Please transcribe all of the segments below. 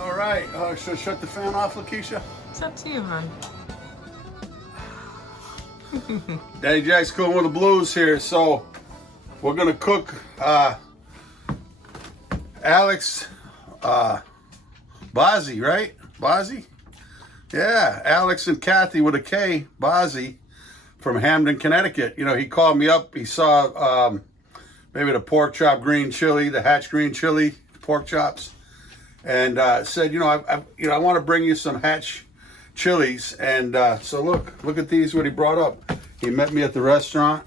All right, so shut the fan off, Lakeisha. It's up to you, hon. Daddy Jack's cooking with the blues here, so we're gonna cook Alex Bozzi, right? Bozzi? Yeah, Alex and Kathy with a K, Bozzi, from Hamden, Connecticut. You know, he called me up. He saw maybe the pork chop green chili, the hatch green chili pork chops, and said, I want to bring you some hatch chilies. And so look at these. What he brought up. He met me at the restaurant.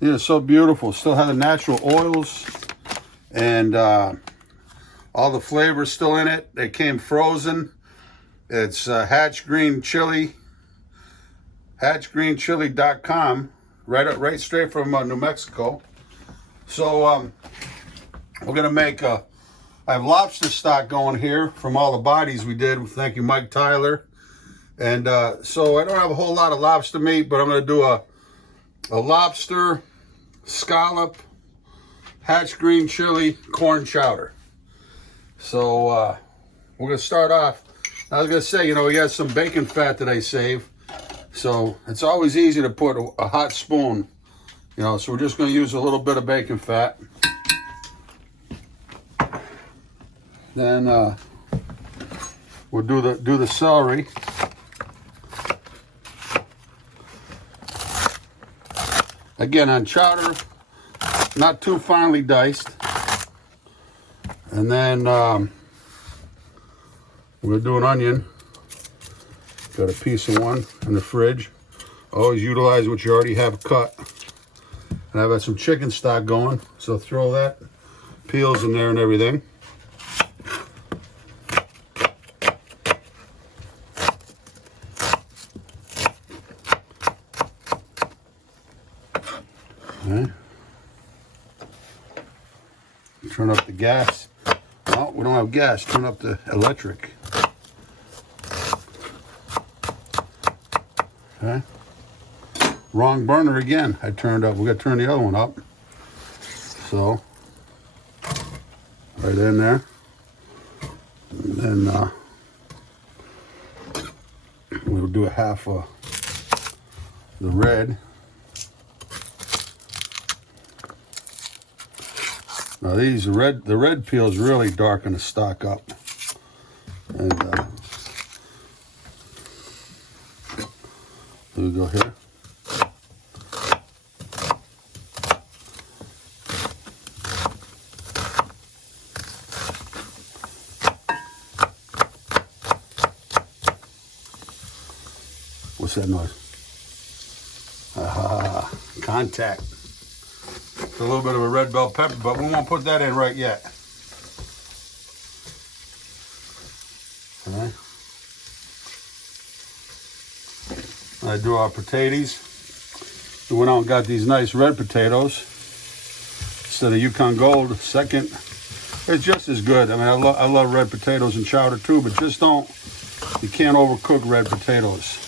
They're so beautiful. Still have the natural oils and all the flavors still in it. They came frozen. It's hatch green chili. hatchgreenchili.com, right straight from New Mexico. So we're gonna make I have lobster stock going here from all the bodies we did. Thank you, Mike Theiler. And so I don't have a whole lot of lobster meat, but I'm gonna do a lobster, scallop, hatch green chili, corn chowder. So we're gonna start off. I was gonna say, we got some bacon fat that I save. So it's always easy to put a hot spoon, so we're just going to use a little bit of bacon fat. Then we'll do the celery. Again, on chowder, not too finely diced. And then we're going to do an onion. Got a piece of one in the fridge. Always utilize what you already have cut. And I've got some chicken stock going, so throw that, peels in there and everything. Okay. Turn up the gas. Oh, we don't have gas. Turn up the electric. Okay. Wrong burner again. I turned up. We got to turn the other one up. So, right in there. And then we'll do a half of the red. Now these the red peels really darken the stock up. And there we go here. What's that noise? Ah, contact. It's a little bit of a red bell pepper, but we won't put that in right yet. Okay. I do our potatoes. We went out and got these nice red potatoes instead of Yukon Gold. Second, it's just as good. I mean, I love red potatoes and chowder too, but just you can't overcook red potatoes.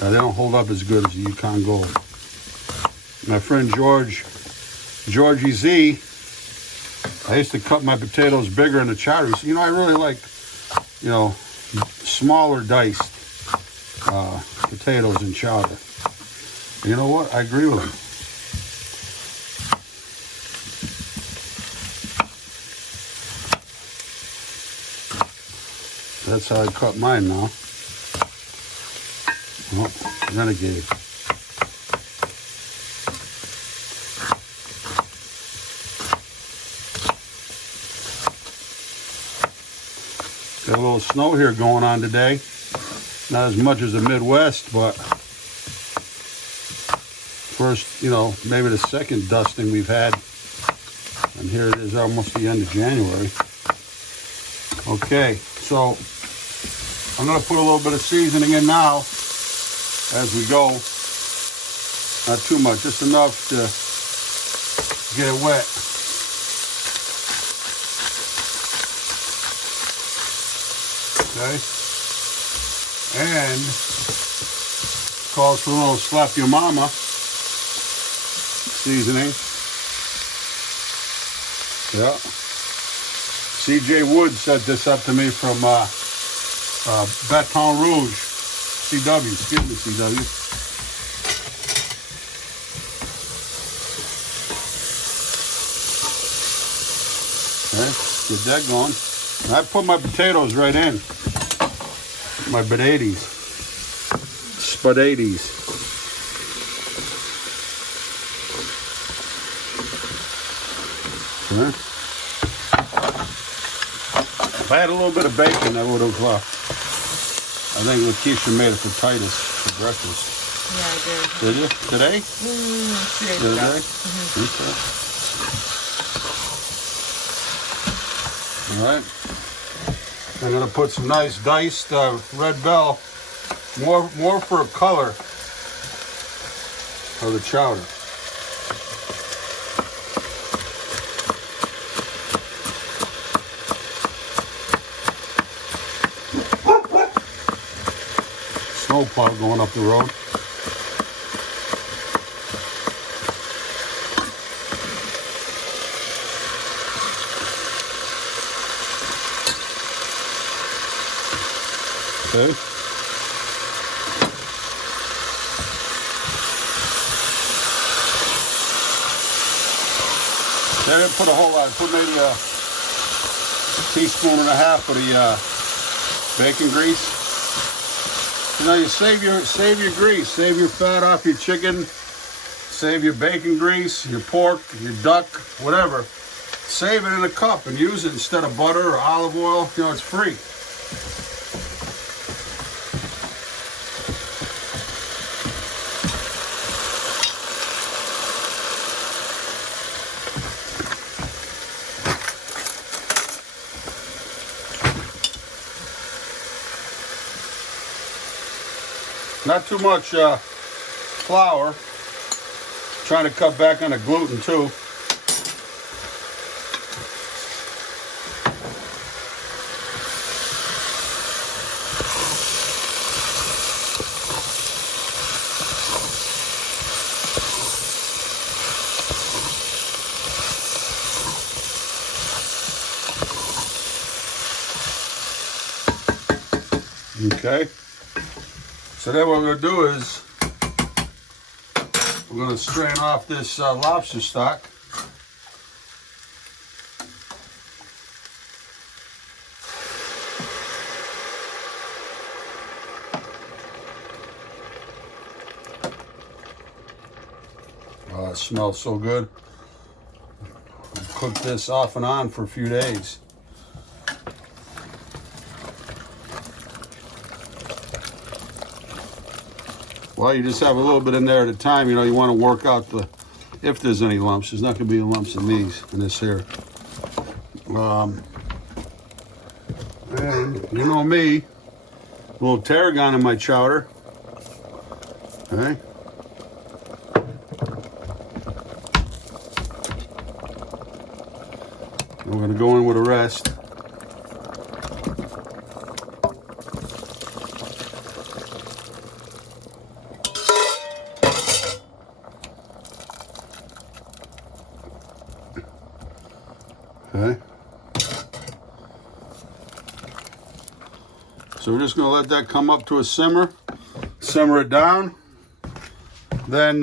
They don't hold up as good as the Yukon Gold. My friend Georgie Z, I used to cut my potatoes bigger in the chowder. He said, I really like, smaller diced potatoes in chowder. And you know what? I agree with him. That's how I cut mine now. Oh, renegade. Got a little snow here going on today. Not as much as the Midwest, but first, maybe the second dusting we've had. And here it is, almost the end of January. Okay, so I'm going to put a little bit of seasoning in now as we go. Not too much, just enough to get it wet. Okay. And calls for a little slap your mama seasoning. Yeah. CJ Wood sent this up to me from Baton Rouge. CW, excuse me, CW. Okay, get that going. And I put my potatoes right in. My potatoes. Spaghettis. Okay. If I had a little bit of bacon, I would have, I think Lakeisha made it for Titus for breakfast. Yeah, I did. Did you? Today? 2 days ago. Today? Okay. All right. I'm going to put some nice diced red bell, more for color of the chowder. Snowplow going up the road. Okay. I didn't put a whole lot. I put maybe a teaspoon and a half of the bacon grease. You know, you save your grease, save your fat off your chicken, save your bacon grease, your pork, your duck, whatever. Save it in a cup and use it instead of butter or olive oil. You know, it's free. Not too much flour. Trying to cut back on the gluten too. Okay. So then what we're going to do is we're going to strain off this lobster stock. Oh, it smells so good. We'll cook this off and on for a few days. Well, you just have a little bit in there at a time. You know, you want to work out if there's any lumps. There's not going to be lumps in this here. And you know me, a little tarragon in my chowder. Okay. We're going to go in with the rest. Okay. So we're just going to let that come up to a simmer. Simmer it down. Then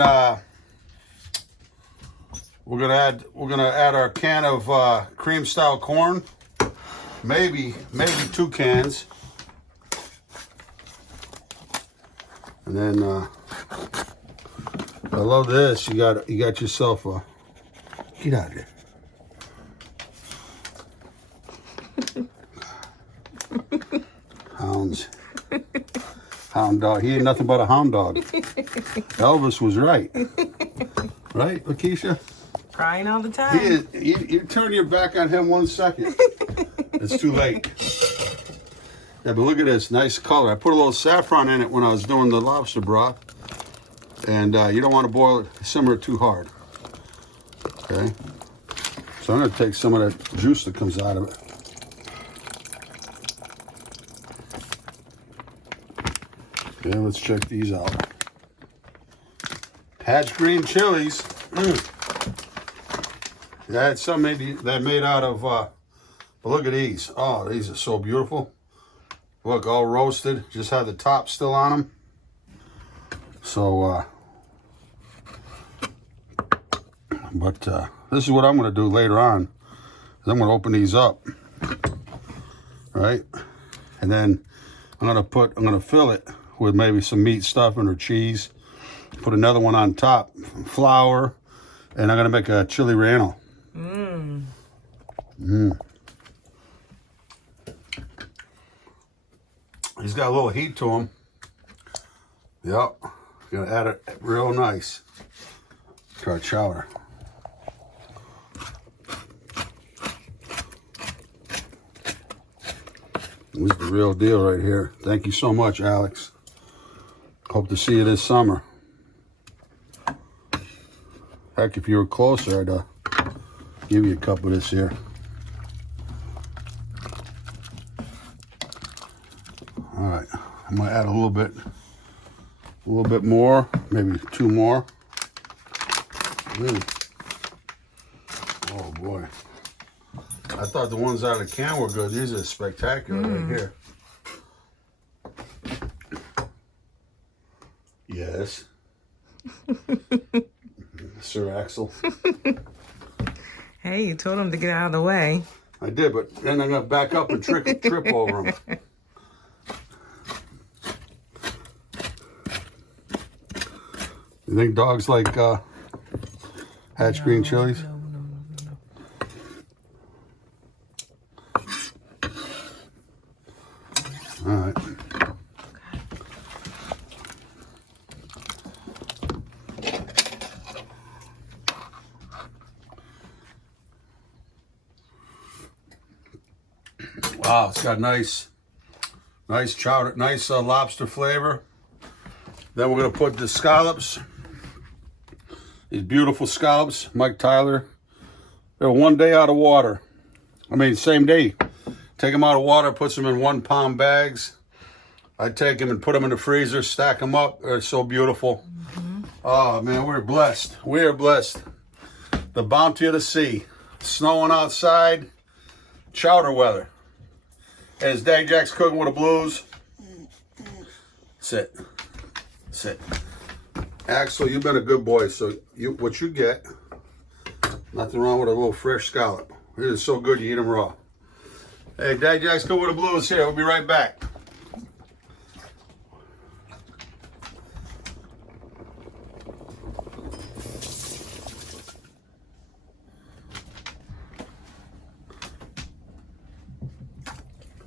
we're going to add our can of cream style corn. Maybe 2 cans. And then I love this. You got yourself a, get out of there. Hound dog. He ain't nothing but a hound dog. Elvis was right. Right, Lakeisha? Crying all the time. You turn your back on him 1 second. It's too late. Yeah, but look at this. Nice color. I put a little saffron in it when I was doing the lobster broth. And you don't want to boil it, simmer it too hard. Okay? So I'm going to take some of that juice that comes out of it. Okay, let's check these out. Hatch green chilies. Yeah, it's some maybe that made out of But look at these. Oh, these are so beautiful. Look, all roasted. Just had the top still on them. So, this is what I'm going to do later on. I'm going to open these up, right? And then I'm going to fill it with maybe some meat stuffing or cheese. Put another one on top, flour, and I'm going to make a chili relleno. He's got a little heat to him. Yep. Gonna add it real nice to our chowder. This is the real deal right here. Thank you so much, Alex. Hope to see you this summer. Heck, if you were closer, I'd give you a cup of this here. All right, I'm gonna add a little bit more, maybe 2 more. Oh boy. I thought the ones out of the can were good. These are spectacular right here. Yes. Sir Axel. Hey, you told him to get out of the way. I did, but then I'm going to back up and trip over him. You think dogs like hatch green chilies? No. All right. Wow, it's got nice chowder, nice lobster flavor. Then we're gonna put the scallops. These beautiful scallops, Mike Theiler. They're 1 day out of water. I mean, same day. Take them out of water, puts them in 1 pound bags. I take them and put them in the freezer, stack them up. They're so beautiful. Oh man, we're blessed. We are blessed. The bounty of the sea. Snowing outside, chowder weather. As Dag Jack's cooking with the blues. Sit. Axel, you've been a good boy, so what you get, nothing wrong with a little fresh scallop. It is so good you eat them raw. Hey, Dag Jack's cooking with the blues here. We'll be right back.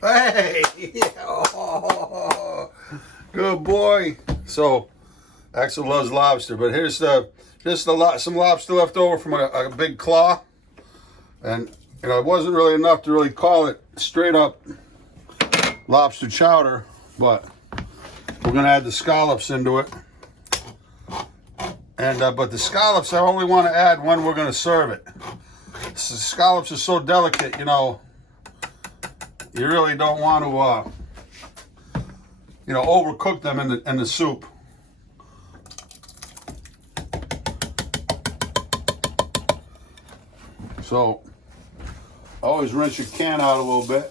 Hey! Oh, good boy. So, Axel loves lobster, but here's some lobster left over from a big claw, and it wasn't really enough to really call it straight up lobster chowder, but we're gonna add the scallops into it, and but the scallops I only want to add when we're gonna serve it. The scallops are so delicate, you really don't want to, overcook them in the soup. So, always rinse your can out a little bit.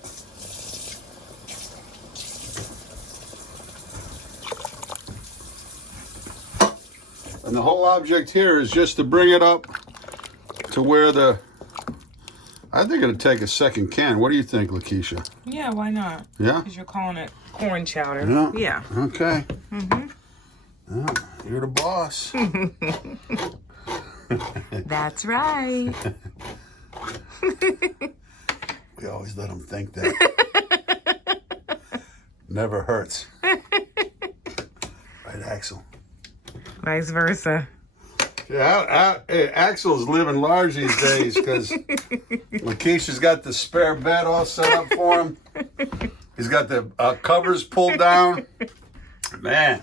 And the whole object here is just to bring it up to where I think it'll take a second can. What do you think, Lakeisha? Yeah, why not? Yeah? Because you're calling it corn chowder. Yeah. Okay. Yeah, you're the boss. That's right. We always let them think that. Never hurts. Right, Axel? Vice versa. Yeah, Axel's living large these days because Lakeisha's got the spare bed all set up for him. He's got the covers pulled down. Man,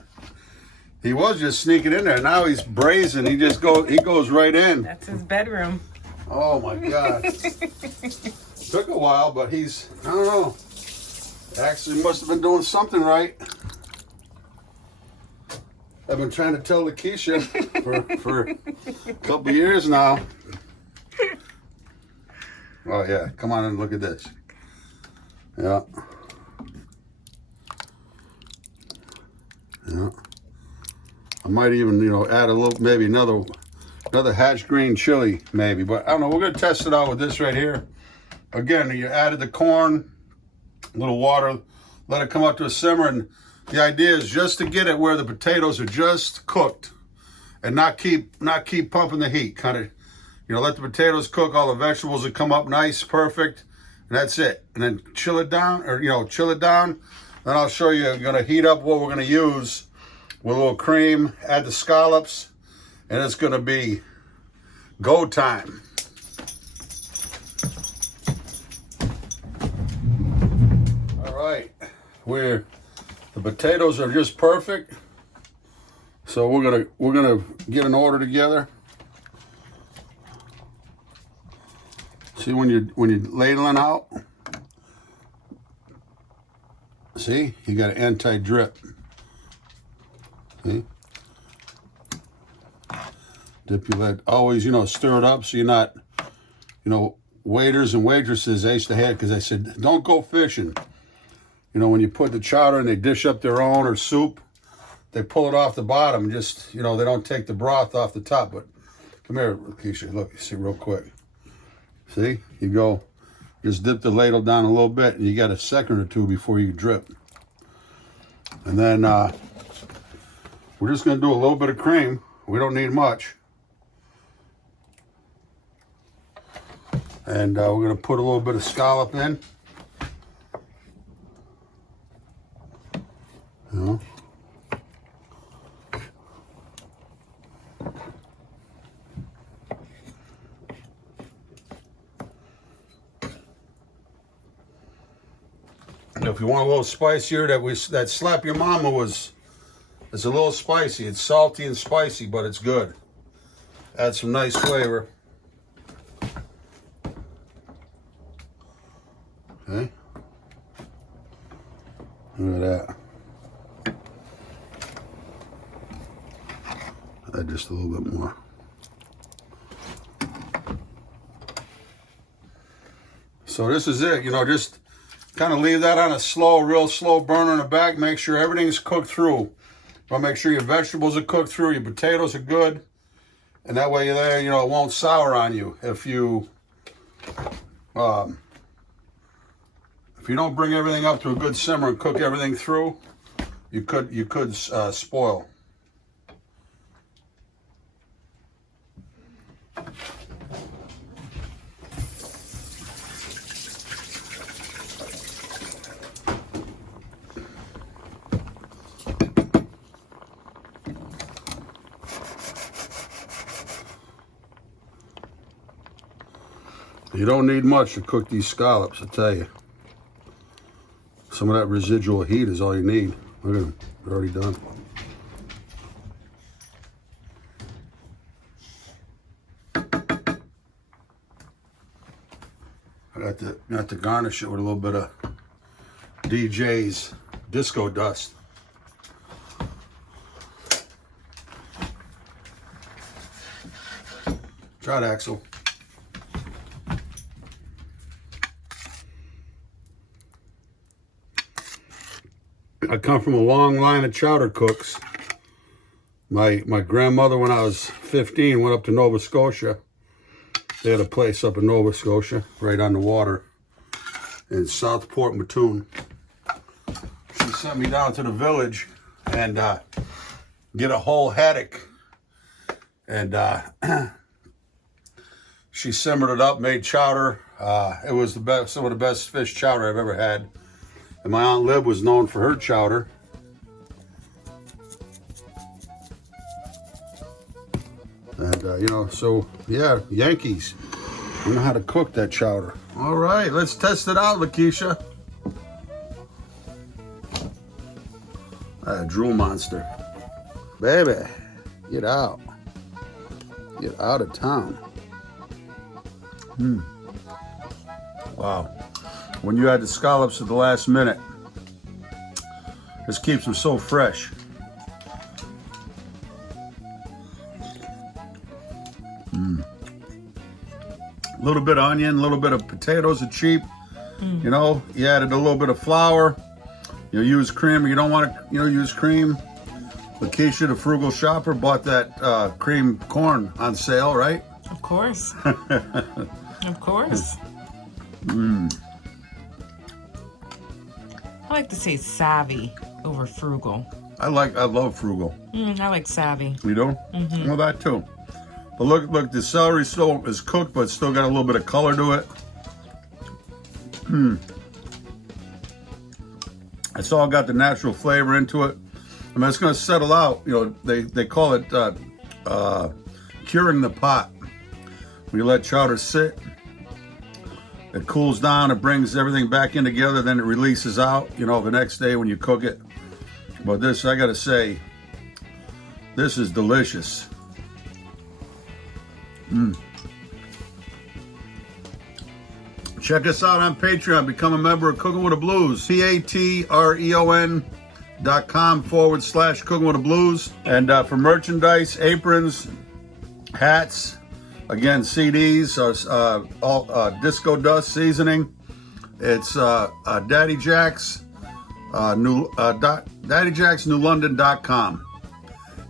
he was just sneaking in there. Now he's brazen. He goes right in. That's his bedroom. Oh my God. Took a while, but I don't know. Axel must have been doing something right. I've been trying to tell Lakeisha for a couple years now. Oh yeah, come on and look at this. Yeah. Yeah. I might even, you know, add a little, maybe another hatch green chili, maybe. But I don't know. We're going to test it out with this right here. Again, you added the corn, a little water, let it come up to a simmer. And the idea is just to get it where the potatoes are just cooked and not keep pumping the heat. Kind of, you know, let the potatoes cook. All the vegetables will come up nice, perfect. And that's it. And then chill it down, or, you know, chill it down. Then I'll show you, I'm going to heat up what we're going to use with a little cream, add the scallops, and it's going to be go time. All right, the potatoes are just perfect. So we're gonna get an order together. See, when you're ladling out, see, you got an anti-drip. See? Dip your lead. Always, you know, stir it up so you're not, you know, waiters and waitresses, I used to have, because I said, don't go fishing. You know, when you put the chowder and they dish up their own or soup, they pull it off the bottom. Just, you know, they don't take the broth off the top. But come here, Keisha, look, see real quick. See, you go, just dip the ladle down a little bit, and you got a second or two before you drip. And then we're just going to do a little bit of cream. We don't need much. And we're going to put a little bit of scallop in. You know. If you want a little spicier, that Slap Your Mama it's a little spicy. It's salty and spicy, but it's good. Add some nice flavor. Okay. Look at that. Add just a little bit more. So this is it, you know, just kind of leave that on a real slow burner in the back. Make sure everything's cooked through. But make sure your vegetables are cooked through, your potatoes are good. And that way you're there, you know, it won't sour on you. If you don't bring everything up to a good simmer and cook everything through, you could spoil. You don't need much to cook these scallops, I tell you. Some of that residual heat is all you need. Look at them, they're already done. I got to garnish it with a little bit of DJ's disco dust. Try it, Axel. I come from a long line of chowder cooks. My grandmother, when I was 15, went up to Nova Scotia. They had a place up in Nova Scotia, right on the water, in Southport, Mattoon. She sent me down to the village and get a whole haddock. And she simmered it up, made chowder. It was the best, some of the best fish chowder I've ever had. And my Aunt Lib was known for her chowder. And, you know, so, yeah, Yankees. I know how to cook that chowder. All right, let's test it out, Lakeisha. Drool monster. Baby, get out. Get out of town. Wow. When you add the scallops at the last minute, this keeps them so fresh. A little bit of onion, a little bit of potatoes are cheap. You know, you added a little bit of flour. You use cream. You don't want to, use cream. Lakeisha, the frugal shopper, bought that cream corn on sale, right? Of course. Of course. I like to say savvy over frugal. I love frugal. I like savvy. You do? Well, that too. But look, the celery still is cooked, but it's still got a little bit of color to it. It's all got the natural flavor into it. I mean, it's going to settle out. You know, they call it curing the pot. When you let chowder sit, it cools down, it brings everything back in together, then it releases out, the next day when you cook it. But this, I got to say, this is delicious. Check us out on Patreon. Become a member of Cooking with the Blues. patreon.com/Cooking with the Blues. And for merchandise, aprons, hats, again, CDs, all Disco Dust seasoning. It's Daddy Jack's, DaddyJacksNewLondon.com.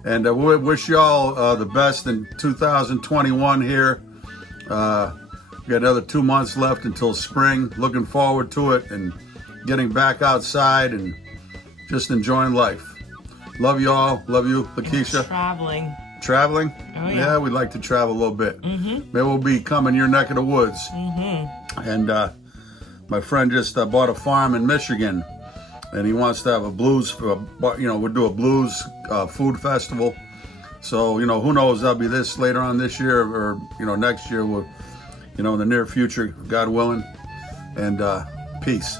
And we wish you all the best in 2021 here. We got another 2 months left until spring. Looking forward to it and getting back outside and just enjoying life. Love you all. Love you, Lakeisha. Traveling. Traveling? Oh, yeah. Yeah, we'd like to travel a little bit. Maybe we'll be coming your neck of the woods. And my friend just bought a farm in Michigan, and he wants to have a blues, we'll do a blues food festival. So, who knows, that'll be this later on this year or, next year. We'll, in the near future, God willing. And peace.